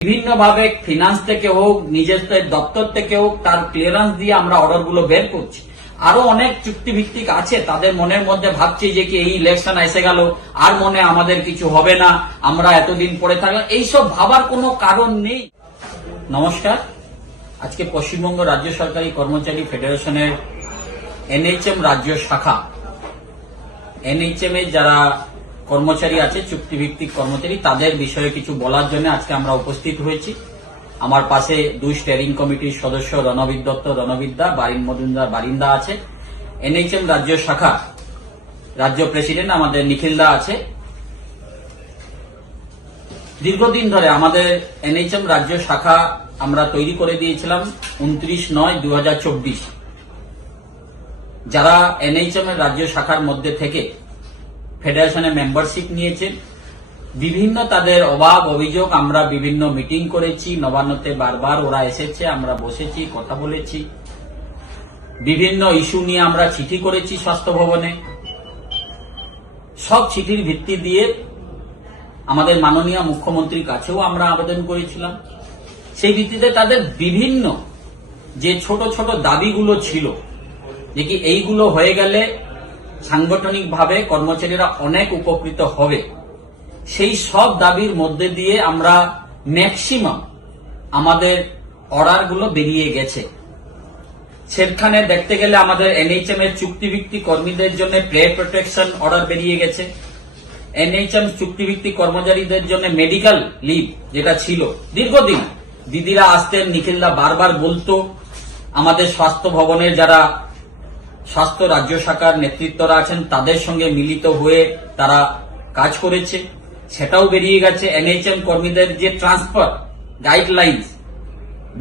বিভিন্নভাবে ফিনান্স থেকে হোক, নিজেদের দপ্তর থেকে হোক, তার ক্লিয়ারেন্স দিয়ে আমরা অর্ডারগুলো বের করছি। আরো অনেক চুক্তিভিত্তিক আছে, তাদের মনের মধ্যে ভাবছি যে কি এই ইলেকশন এসে গেল, আর মনে আমাদের কিছু হবে না, আমরা এতদিন পরে থাকলাম, এইসব ভাবার কোনো কারণ নেই। নমস্কার, আজকে পশ্চিমবঙ্গ রাজ্য সরকারি কর্মচারী ফেডারেশনের এনএইচএম রাজ্য শাখা, এনএইচএম এর যারা কর্মচারী আছে, চুক্তিভিত্তিক কর্মচারী, তাদের বিষয়ে কিছু বলার জন্য আজকে আমরা উপস্থিত হয়েছি। আমার পাশে দুই স্টিয়ারিং কমিটির সদস্য রণবীর দত্ত, রণবীরদা, বারিন মজুমদার, বারিন্দা আছে। এনএইচএম রাজ্য শাখা রাজ্য প্রেসিডেন্ট আমাদের নিখিলদা আছে। দীর্ঘদিন ধরে আমাদের এনএইচএম রাজ্য শাখা আমরা তৈরি করে দিয়েছিলাম 29/9/2024। যারা এনএইচএম এর রাজ্য শাখার মধ্যে থেকে ফেডারেশনে মেম্বারশিপ নিয়েছেন, বিভিন্ন তাদের অভাব অভিযোগ আমরা বিভিন্ন মিটিং করেছি, নবান্নতে বারবার ওরা এসেছে, আমরা বসেছি, কথা বলেছি, বিভিন্ন ইস্যু নিয়ে আমরা চিঠি করেছি স্বাস্থ্য ভবনে। সব চিঠির ভিত্তি দিয়ে আমাদের মাননীয় মুখ্যমন্ত্রীর কাছেও আমরা আবেদন করেছিলাম। সেই ভিত্তিতে তাদের বিভিন্ন যে ছোট ছোট দাবিগুলো ছিল, যে কি এইগুলো হয়ে গেলে সাংগঠনিকভাবে কর্মচারীরা অনেক উপকৃত হবে, সেই সব দাবির মধ্যে দিয়ে আমরা ম্যাক্সিমাম আমাদের অর্ডারগুলো বেরিয়ে গেছে। সেখানে দেখতে গেলে আমাদের এনএইচএম এর চুক্তিভিত্তিক কর্মীদের জন্য প্রে প্রোটেকশন অর্ডার বেরিয়ে গেছে। এনএইচএম চুক্তিভিত্তিক কর্মচারীদের জন্য মেডিকেল লিভ, যেটা ছিল দীর্ঘদিন দিদিরা আসতেন, নিখিলদা বারবার বলতো, আমাদের স্বাস্থ্য ভবনের যারা স্বাস্থ্য রাজ্য শাখার নেতৃত্বরা আছেন তাদের সঙ্গে মিলিত হয়ে তারা কাজ করেছে, সেটাও বেরিয়ে গেছে। এনএইচএম কর্মীদের যে ট্রান্সফার গাইডলাইন্স,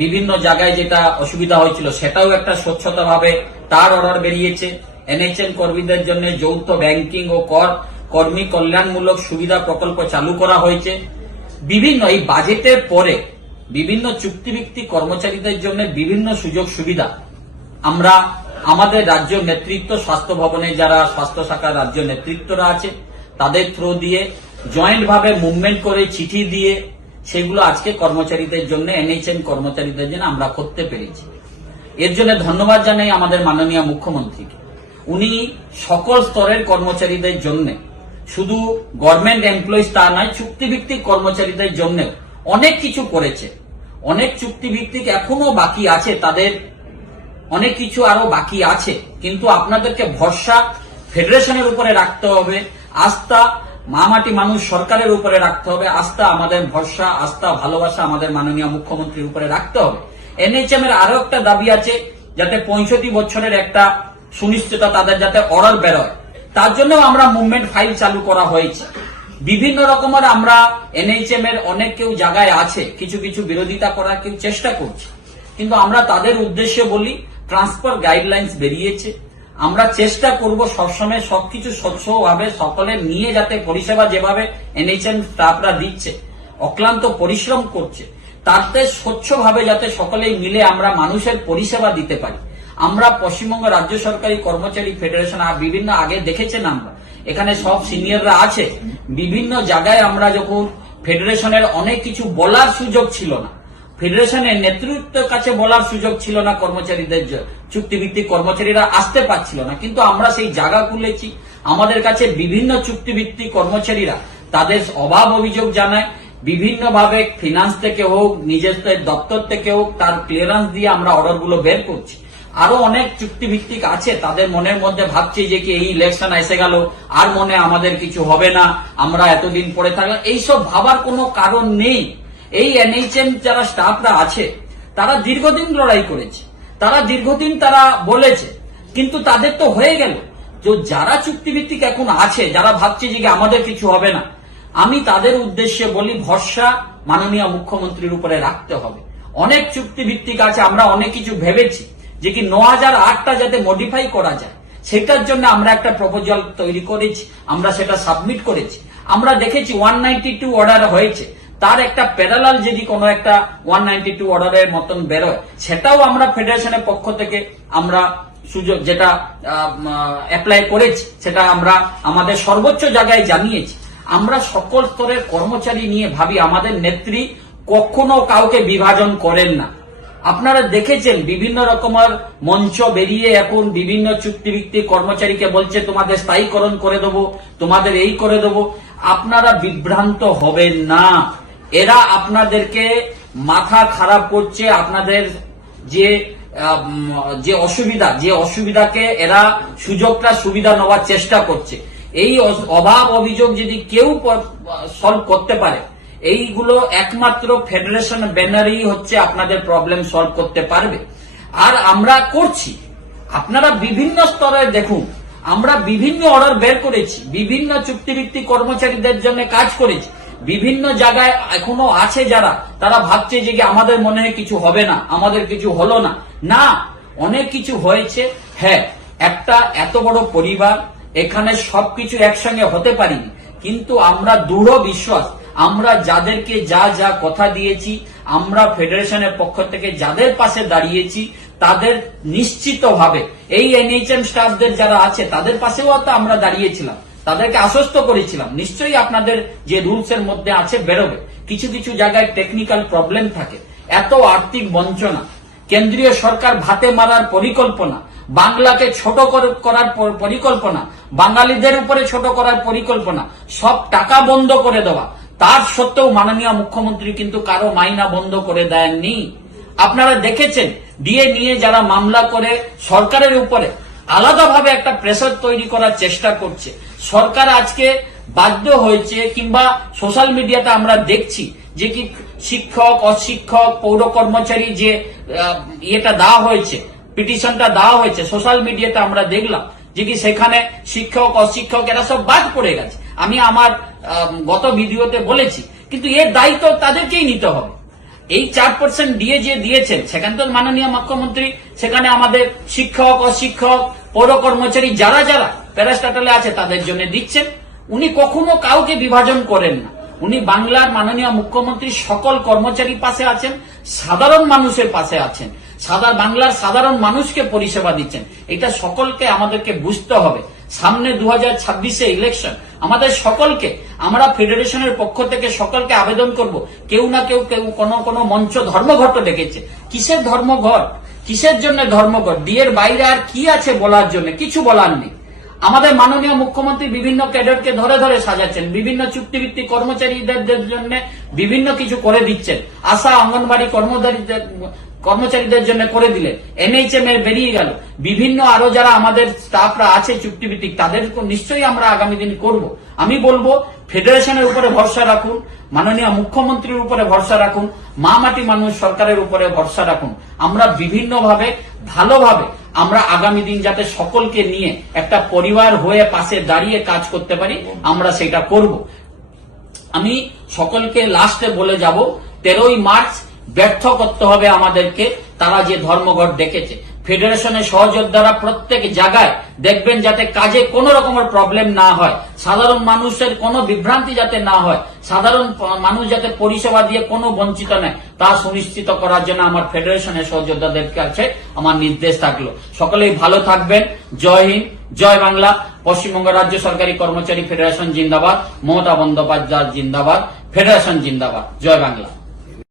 বিভিন্ন জায়গায় যেটা অসুবিধা হয়েছিল, সেটাও একটা স্বচ্ছতাভাবে তার অর্ডার বেরিয়েছে। এনএইচএম কর্মীদের জন্য যৌথ ব্যাংকিং ও কর্মী কল্যাণমূলক সুবিধা প্রকল্প চালু করা হয়েছে। বিভিন্ন এই বাজেটের পরে বিভিন্ন চুক্তিভিত্তিক কর্মচারীদের জন্য বিভিন্ন সুযোগ সুবিধা আমরা আমাদের রাজ্য নেতৃত্ব, স্বাস্থ্য ভবনে যারা স্বাস্থ্য শাখার রাজ্য নেতৃত্বরা আছে তাদের থ্রু দিয়ে জয়েন্ট ভাবে মুভমেন্ট করে চিঠি দিয়ে সেগুলো আজকে কর্মচারীদের জন্য, এনএইচএম কর্মচারীদের জন্য আমরা করতে পেরেছি। এর জন্য ধন্যবাদ জানাই আমাদের মাননীয় মুখ্যমন্ত্রীকে। উনি সকল স্তরের কর্মচারীদের জন্য, শুধু গভর্নমেন্ট এমপ্লয়িজ তা নয়, চুক্তিভিত্তিক কর্মচারীদের জন্য অনেক কিছু করেছে। অনেক চুক্তিভিত্তিক এখনো বাকি আছে, তাদের অনেক কিছু আরো বাকি আছে, কিন্তু আপনাদেরকে ভরসা ফেডারেশনের উপরে রাখতে হবে, আস্থা মামাটি মানুষ সরকারের উপরে রাখতে হবে, আস্থা আমাদের ভরসা, আস্থা ভালোবাসা আমাদের মাননীয় মুখ্যমন্ত্রীর উপরে রাখতে হবে। এনএইচএম এর আরো একটা দাবি আছে, যাতে 65 বছরের একটা সুনিশ্চিততা তাদের যাতে অর্ডার বেরোয়, তার জন্য আমরা মুভমেন্ট ফাইল চালু করা হয়েছে। বিভিন্ন রকমের আমরা এনএইচএম এর অনেক কেউ জায়গায় আছে, কিছু কিছু বিরোধিতা করার কেউ চেষ্টা করছে, কিন্তু আমরা তাদের উদ্দেশ্যে বলি, ট্রান্সফার গাইডলাইন্স বেরিয়েছে, আমরা চেষ্টা করব সবসময় সবকিছু স্বচ্ছভাবে সকলের নিয়ে, যাতে পরিষেবা যেভাবে এনএইচএম স্টাফরা দিচ্ছে, অক্লান্ত পরিশ্রম করছে, তাতে স্বচ্ছভাবে যাতে সকলেই মিলে আমরা মানুষের পরিষেবা দিতে পারি। আমরা পশ্চিমবঙ্গ রাজ্য সরকারি কর্মচারী ফেডারেশন বিভিন্ন আগে দেখেছেন, আমরা এখানে সব সিনিয়ররা আছে, বিভিন্ন জায়গায় আমরা যখন ফেডারেশনের অনেক কিছু বলার সুযোগ ছিল না, ফেডারেশনের নেতৃত্বের কাছে বলার সুযোগ ছিল না, কর্মচারীদের চুক্তিভিত্তিক কর্মচারীরা আসতে পারছিল না, কিন্তু আমরা সেই জায়গা খুলেছি। আমাদের কাছে বিভিন্ন চুক্তিভিত্তিক কর্মচারীরা তাদের অভাব অভিযোগ জানায়, বিভিন্নভাবে ফিনান্স থেকে হোক, নিজেদের দপ্তর থেকে হোক, তার ক্লিয়ারেন্স দিয়ে আমরা অর্ডারগুলো বের করছি। আরো অনেক চুক্তিভিত্তিক আছে, তাদের মনের মধ্যে ভাবছি যে কি এই ইলেকশন এসে গেল, আর মনে আমাদের কিছু হবে না, আমরা এতদিন পরে থাকলাম, এইসব ভাবার কোনো কারণ নেই। এই এনএইচএম যারা স্টাফরা আছে তারা দীর্ঘদিন লড়াই করেছে, তারা দীর্ঘদিন তারা বলেছে, কিন্তু তাদের তো হয়ে গেল। তো যারা চুক্তিভিত্তিক এখন আছে, যারা ভাবছে যে আমাদের কিছু হবে না, আমি তাদের উদ্দেশ্যে বলি, ভরসা মাননীয় মুখ্যমন্ত্রীর উপরে রাখতে হবে। অনেক চুক্তিভিত্তিক আছে, আমরা অনেক কিছু ভেবেছি যে কি 9008টা যাতে মডিফাই করা যায়, সেটার জন্য আমরা একটা প্রপোজাল তৈরি করেছি, আমরা সেটা সাবমিট করেছি। আমরা দেখেছি 192 অর্ডার হয়েছে, তার একটা প্যারালাল যদি কোনো একটা 192 অর্ডারের মতন বেরোয়, সেটাও আমরা ফেডারেশনের পক্ষ থেকে আমরা সুযোগ যেটা অ্যাপ্লাই করেছি, সেটা আমরা আমাদের সর্বোচ্চ জায়গায় জানিয়েছি। আমরা সকল স্তরের কর্মচারী নিয়ে ভাবি, আমাদের নেত্রী কখনো কাউকে বিভাজন করেন না। আপনারা দেখেছেন বিভিন্ন রকমের মঞ্চ বেরিয়ে এখন বিভিন্ন চুক্তিভিত্তিক কর্মচারীকে বলছে তোমাদের স্থায়ীকরণ করে দেবো, তোমাদের এই করে দেবো। আপনারা বিভ্রান্ত হবেন না, এরা আপনাদেরকে মাথা খারাপ করছে। আপনাদের যে অসুবিধাকে এরা সুবিধা নেওয়ার চেষ্টা করছে। এই অভাব অভিযোগ যদি কেউ সলভ করতে পারে, এইগুলো একমাত্র ফেডারেশন ব্যানারই হচ্ছে আপনাদের প্রবলেম সলভ করতে পারবে। আর আমরা করছি, আপনারা বিভিন্ন স্তরে দেখুন, আমরা বিভিন্ন অর্ডার বের করেছি, বিভিন্ন চুক্তিভিত্তিক কর্মচারীদের জন্য কাজ করেছি। বিভিন্ন জায়গায় এখনো আছে যারা, তারা ভাবছে যে আমাদের মনে হয় কিছু হবে না, আমাদের কিছু হলো না। না, অনেক কিছু হয়েছে। হ্যাঁ, একটা এত বড় পরিবার, এখানে সবকিছু একসঙ্গে হতে পারিনি, কিন্তু আমরা দৃঢ় বিশ্বাস, আমরা যাদেরকে যা যা কথা দিয়েছি, আমরা ফেডারেশনের পক্ষ থেকে যাদের পাশে দাঁড়িয়েছি, তাদের নিশ্চিতভাবে এই এনএইচএম স্টাফদের যারা আছে তাদের পাশেও তো আমরা দাঁড়িয়েছিলাম, তাদেরকে আশ্বস্ত করেছিলাম নিশ্চয়ই আপনাদের যে রুলস এর মধ্যে আছে বেরোবে। কিছু কিছু জায়গায় টেকনিক্যাল প্রবলেম থাকে, এত আর্থিক বঞ্চনা, কেন্দ্রীয় সরকার ভাতে মারার পরিকল্পনা, বাংলাকে ছোট করার পরিকল্পনা, বাঙালিদের উপরে ছোট করার পরিকল্পনা, সব টাকা বন্ধ করে দেওয়া, তার সত্ত্বেও মাননীয় মুখ্যমন্ত্রী কিন্তু কারো মাইনা বন্ধ করে দেননি। আপনারা দেখেছেন, ডিএ নিয়ে যারা মামলা করে সরকারের উপরে আলাদাভাবে একটা প্রেসার তৈরি করার চেষ্টা করছে, সরকার আজকে বাধ্য হয়েছে, কিংবা সোশ্যাল মিডিয়াতে আমরা দেখছি যে কি শিক্ষক, অশিক্ষক, পৌর কর্মচারী যে ইয়েটা দেওয়া হয়েছে, পিটিশনটা দেওয়া হয়েছে, সোশ্যাল মিডিয়াতে আমরা দেখলাম যে কি সেখানে শিক্ষক, অশিক্ষক এরা সব বাদ পড়ে গেছে। আমি আমার গত ভিডিওতে বলেছি, কিন্তু এর দায়িত্ব তাদেরকেই নিতে হবে। এই 4% ডিএ যে দিয়েছেন, সেখানে তো মাননীয় মুখ্যমন্ত্রী সেখানে আমাদের শিক্ষক, অশিক্ষক, পৌর কর্মচারী যারা যারা প্যারাস্টাটালে আছে তাদের জন্য দিচ্ছেন। উনি কখনো কাউকে বিভাজন করেন না। উনি বাংলার মাননীয় মুখ্যমন্ত্রী সকল কর্মচারীর পাশে আছেন, সাধারণ মানুষের পাশে আছেন, বাংলার সাধারণ মানুষকে পরিষেবা দিচ্ছেন। এটা সকলকে আমাদেরকে বুঝতে হবে। সামনে 2026-এ ইলেকশন, আমাদের সকলকে, আমরা ফেডারেশনের পক্ষ থেকে সকলকে আবেদন করব, কেউ না কেউ কোনো মঞ্চ ধর্মঘট ডেকেছে। কিসের ধর্মঘট, কিসের জন্য ধর্মঘট? ডিএর বাইরে আর কি আছে বলার জন্য? কিছু বলার নেই। আমাদের মাননীয় মুখ্যমন্ত্রী বিভিন্ন ক্যাডারকে ধরে ধরে সাজাচ্ছেন, বিভিন্ন চুক্তিভিত্তিক কর্মচারীদের জন্য বিভিন্ন কিছু করে দিচ্ছেন। আশা অঙ্গনবাড়ি কর্মচারীদের জন্য করে দিলেন, এনএইচএম এর বেরিয়ে গেল, বিভিন্ন আরো যারা আমাদের স্টাফরা আছে চুক্তিভিত্তিক, তাদের নিশ্চয়ই আমরা আগামী দিন করব। আমি বলবো, ফেডারেশনের উপরে ভরসা রাখুন, মাননীয় মুখ্যমন্ত্রীর উপরে ভরসা রাখুন, মা মাটি মানুষ সরকারের উপরে ভরসা রাখুন। আমরা বিভিন্নভাবে ভালোভাবে আমরা আগামী দিন যাতে সকলকে নিয়ে একটা পরিবার হয়ে পাশে দাঁড়িয়ে কাজ করতে পারি, আমরা সেটা করব। আমি সকলকে লাস্টে বলে যাব, 13ই মার্চ ব্যর্থ করতে হবে আমাদেরকে। তারা যে ধর্মঘট ডেকেছে, ফেডারেশনের সহযোদ্ধারা প্রত্যেক জায়গায় দেখবেন যাতে কাজে কোনো রকমের প্রবলেম না হয়, সাধারণ মানুষের কোনো বিভ্রান্তি যাতে না হয়, সাধারণ মানুষ যাতে পরিষেবা দিয়ে কোনো বঞ্চিত নয়, তা সুনিশ্চিত করার জন্য আমার ফেডারেশনের সহযোদ্ধাদের কাছে আমার নির্দেশ থাকলো। সকলেই ভালো থাকবেন। জয় হিন্দ, জয় বাংলা। পশ্চিমবঙ্গ রাজ্য সরকারি কর্মচারী ফেডারেশন জিন্দাবাদ, মমতা বন্দ্যোপাধ্যায় জিন্দাবাদ, ফেডারেশন জিন্দাবাদ। জয় বাংলা।